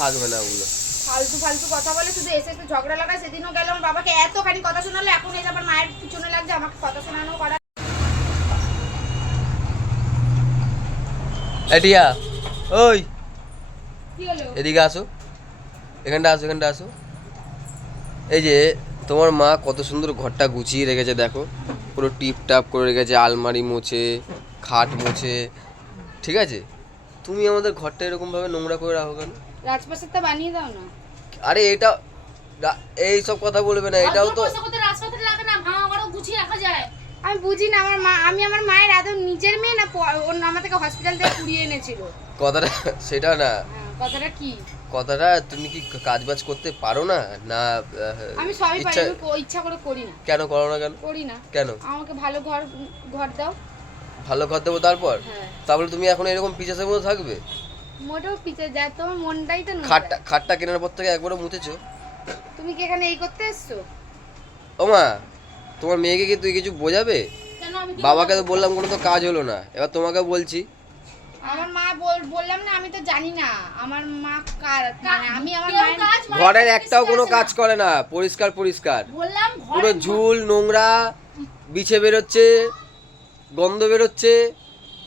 থাকবে না ওগুলো। ফালতু ফালতু কথা বলে, শুধু এসে এসে ঝগড়া লাগায়। সেদিনও গেল আমার বাবাকে এতখানি কথা শোনালো, এখন এসে আবার মায়ের পিছনে লাগছে আমাকে কথা শোনানো করা। এটিয়া ওই কি হলো? এদিকে আসো, এখানটা আসো, এখানটা আসো। এই যে তোমার মা কত সুন্দর ঘরটা গুছিয়ে রেখেছে দেখো, পুরো টিপ টাপ করে রেখেছে, আলমারি মোছে, খাট মোছে, ঠিক আছে? তুমি আমাদের ঘরটা এরকমভাবে নোংরা করে রাখো কেন? রাজপ্রাসাদটা বানিয়ে দাও না। আরে এটা এই সব কথা বলবে না, এটাও তো রাজপ্রাসাদ লাগে না, ভাঙা ঘর গুছিয়ে রাখা যায়। আমি বুঝি না, আমি আমার মায়ের এত নিজের মেয়ে না, অন্য আমার থেকে হসপিটাল থেকে কুড়িয়ে এনেছিল। কথাটা সেটা না। কথাটা কি? কথাটা তুমি কি কাজ বাজ করতে পারো না? না আমি সবই পারি, আমি ইচ্ছা করে করি না। কেন করো না? কেন করি না? কেন? আমাকে ভালো ঘর ঘর দাও। ভালো ঘর দেবো তারপর? হ্যাঁ। তাহলে তুমি এখন এরকম পিছাসের মতো থাকবে? মোটেও পিছে যায়, তোমার মনটাই তো নোংরা। খাটটা কেনার পর থেকে একবারও মুতেছো? তুমি কি এখানে এই করতে এসছো? ও মা, তোমার মেয়েকে কি তুই কিছু বোঝাবে? কেন আমি বাবাকে তো বললাম, কোনো তো কাজ হলো না, এবার তোমাকে বলছি। আমার মা বললাম না, আমি তো জানি না আমার মা কার, মানে আমি আমার মায়ের ঘরের একটাও কোনো কাজ করে না, পরিষ্কার পরিষ্কার, বললাম পুরো ঝুল নোংরা, বিছে বেরোচ্ছে, গন্ধ বেরোচ্ছে,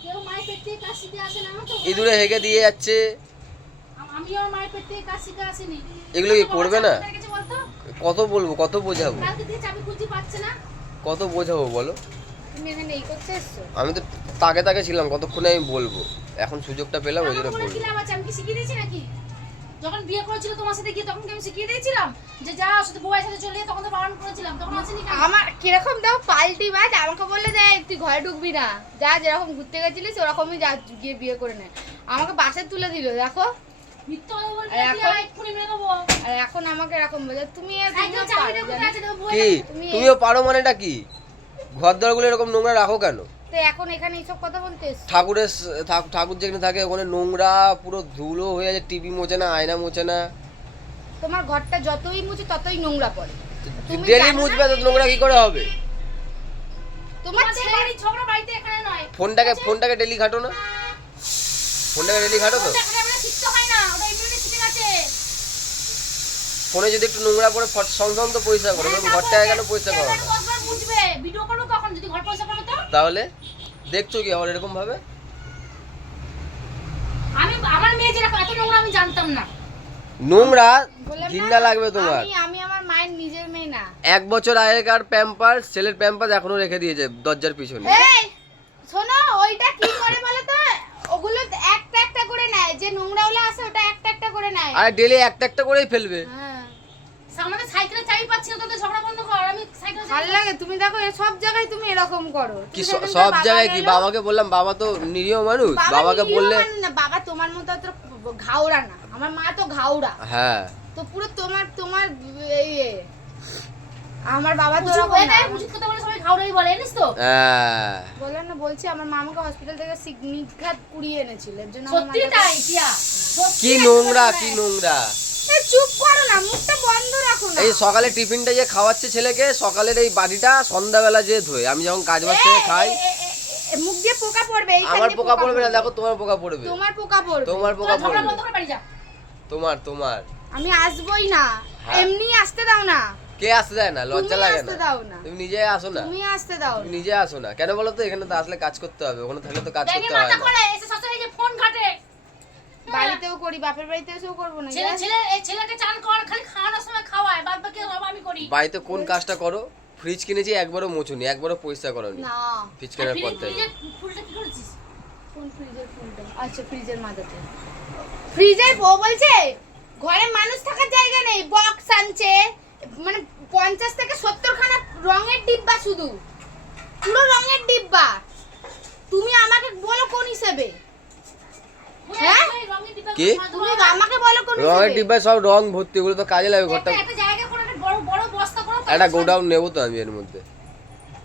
কেউ মায়ের পেট থেকে কাজ শিখে আসে না তো। ইঁদুরে হেগে দিয়ে যাচ্ছে। আমি আমার মায়ের পেট থেকে কাজ শিখে আসিনি। এগুলো কি করবে না? কিছু বলতো? কত বলবো, কত বোঝাবো, কালকে দিয়ে চাবি খুঁজে পাচ্ছে না। কত বোঝাবো বলো? তুমি এখানে এই করতে এসছো? আমি তো তাকে ছিলাম, কতক্ষণে আমি বলবো, এখন সুযোগটা পেলাম ওই জন্য বলবো। আমি কি শিখিয়ে দিয়েছি নাকি? যখন বিয়ে করেছিল তোমার সাথে গিয়ে তখন কি আমি শিখিয়ে দিয়েছিলাম যে যা সাথে বউয়ের সাথে চলে তখন তো বারণ করেছিলাম, তখন আসেনি কেন? আমার কিরকম দাও পাল্টি বাজ, আমাকে বললে যে তুই ঘরে ঢুকবি না, যা যেরকম ঘুরতে গেছিলিস ওরকমই যা, গিয়ে বিয়ে করে নে। আমাকে বাসে তুলে দিল দেখো। মিথ্যা কথা বলবি আর না, এখন এক্ষুনি মেরে দেবো। আর এখন আমাকে এরকম বলে তুমি সাইকেল চাবিটা কোথায় আছে? দেখো কি তুমিও পারো মানেটা কি? ঘর দরগুলো এরকম নোংরা রাখো কেন? তো এখন এখানে এইসব কথা বলতে এসছো? ঠাকুর যেখানে থাকে ওখানে নোংরা, পুরো ধুলো হয়ে আছে, টিভি মোছে না, আয়না মোছে না। তোমার ঘরটা যতই মুছে ততই নোংরা পড়ে। তুমি ডেলি জানো না? মুছবে তো নোংরা কি করে হবে? তোমার তোমার ছেলেরই ঝগড়া বাড়িতে এখানে নয়। ফোনটাকে ডেলি ঘাটো না? ফোনটাকে ডেলি ঘাটো তো? ওটা আমরা শিখতে হয় না, ওটা এমনি শিখে গেছে। ফোনে যদি একটু নোংরা পড়ে সঙ্গে তো পরিষ্কার করো, ঘরটা কেন পরিষ্কার করো না? কতবার বুঝবে? ভিডিও করবো কখন যদি ঘর পয়সা করো তো? তাহলে দেখছো কি আবার এরকম ভাবে? আমি আমার মেয়ে যেরকম এত নোংরা আমি জানতাম না। নোংরা বললাম না, ঘৃণা লাগবে তোমার। আমি আমার মায়ের নিজের মেয়ে না। 1 বছর আগেকার প্যাম্পার্স, ছেলের প্যাম্পার্স এখনো রেখে দিয়েছে দরজার পিছনে। এই শোনো, ওইটা কি করে বলো তো? ওগুলো একটা একটা করে নেয়, যে নোংরাগুলো আছে ওটা একটা একটা করে নেয়। আর ডেলি একটা করেই ফেলবে। হ্যাঁ, আমাদের সাইকেলে চাবি পাচ্ছি না, তোদের ঝগড়া বন্ধ কর। আমি সাইকেলে ভালো লাগে। তুমি দেখো সব জায়গায় তুমি এরকম করো। কি তুমি সেদিনকে সব বাবা জায়গায় কি? গেলো, বাবাকে বললাম, বাবা তো নিরীহ মানুষ, বাবাকে নিরীহ বললে মানুষ না, বাবা তোমার মতো অত ঘাওড়া না। আমার মা তো ঘাওড়া, হ্যাঁ। তো পুরো তোমার এই আমার বাবা তো উচিত ওরকম হয়ে না। যায়, উচিত কথা বলে সবাই ঘাউড়াই বলে, জানিস তো? হ্যাঁ, বললাম না, বলছি আমার মা আমাকে হসপিটাল থেকে নিঘাত কুড়িয়ে এনেছিল, এর জন্য আমার সত্যি মাথা- তাই টিয়া, কি নোংরা, কি নোংরা। এই চুপ করো না, মুখটা বন্ধ রাখো না। এই সকালে টিফিনটা যে খাওয়াচ্ছে ছেলেকে, সকালের এই বাড়িটা সন্ধ্যাবেলা যে ধোয়, আমি যখন কাজ বাজ থেকে খাই। মুখ দিয়ে পোকা পড়বে, এইখান আমার দিয়ে পোকা পড়বে না, দেখো তোমার পোকা পড়বে, তোমার পোকা পড়বে। তোমার পোকা তোরা ঝগড়া পড়বে, বন্ধ করে বাড়ি যা। তোমার। আমি আসবই না, হ্যাঁ। এমনি আসতে দাও না। কে আসতে দেয় না? লজ্জা তুমি লাগে আসতে না? দাও না। তুমি নিজে আসো না, তুমি আসতে দাও তুমি না। নিজে আসো না কেন বলো তো? এখানে তো আসলে কাজ করতে হবে, ওখানে থাকলে তো কাজ ব্যাগে করতে হয় মাথা না। করে এসে সসরে যে ফোন ঘাটে। বাড়িতেও করি, বাপের বাড়িতে এসেও করবো না। এই ছেলেকে চান কর, খালি খাওয়ানোর সময় খাওয়ায়, বাদ বাকি সব আমি করি। বাড়িতে কোন কাজটা করো? ফ্রিজ কিনেছি, একবারও মোছুনি, একবারও পরিষ্কার করোনি না, ফ্রিজ কেনার পর থেকে। ফুলটা কি করেছিস? কোন ফ্রিজের ফুলটা? আচ্ছা, ফ্রিজের মাথাতে। ফ্রিজের বউ বলছে ঘরে মানুষ থাকার জায়গা নেই, বক্স আনছে, মানে 50 থেকে 70 খানা রঙের ডিব্বা, শুধু পুরো রঙের ডিব্বা। তুমি আমাকে বলো কোন হিসেবে? হ্যাঁ? কি? তুমি আমাকে বলো কোন রঙের হিসেবে? ডিব্বায় সব রং ভর্তি, ওগুলো তো কাজে লাগবে ঘরটা। একটা জায়গা করে একটা বড় বড় বস্তা করো। একটা গোডাউন নেবো তো আমি এর মধ্যে,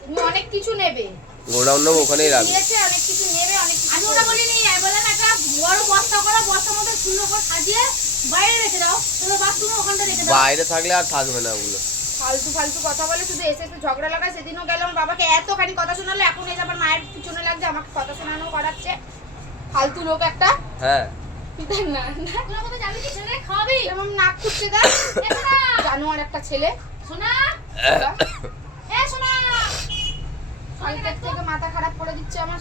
তুমি অনেক কিছু নেবে, গোডাউন নেবো, ওখানেই রাখবো। নিয়েছে, অনেক কিছু নেবে, অনেক কিছু আমি ওটা বলিনি, আমি বললাম একটা বড় বস্তা করো, বস্তার মধ্যে সুন্দর করে সাজিয়ে বাইরে রেখে দাও, তোমার বাথরুমে ওখানটা রেখে দাও। বাইরে থাকলে আর থাকবে না ওগুলো। ফালতু ফালতু কথা বলে, শুধু এসে এসে ঝগড়া লাগায়। সেদিনও গেল আমার বাবাকে এতখানি কথা শোনালো, এখন এসে আবার মায়ের পিছনে লাগছে আমাকে কথা শোনানো করাচ্ছে। ফালতু লোক একটা। হ্যাঁ, পিতার না না তোরা কোথায় যাবি কি ছেলে খাওয়াবি এরকম নাক খুঁজছে দেখ জানোয়ার একটা ছেলে সোনা এ সোনা কালকের থেকে মাথা খারাপ করে দিচ্ছে আমার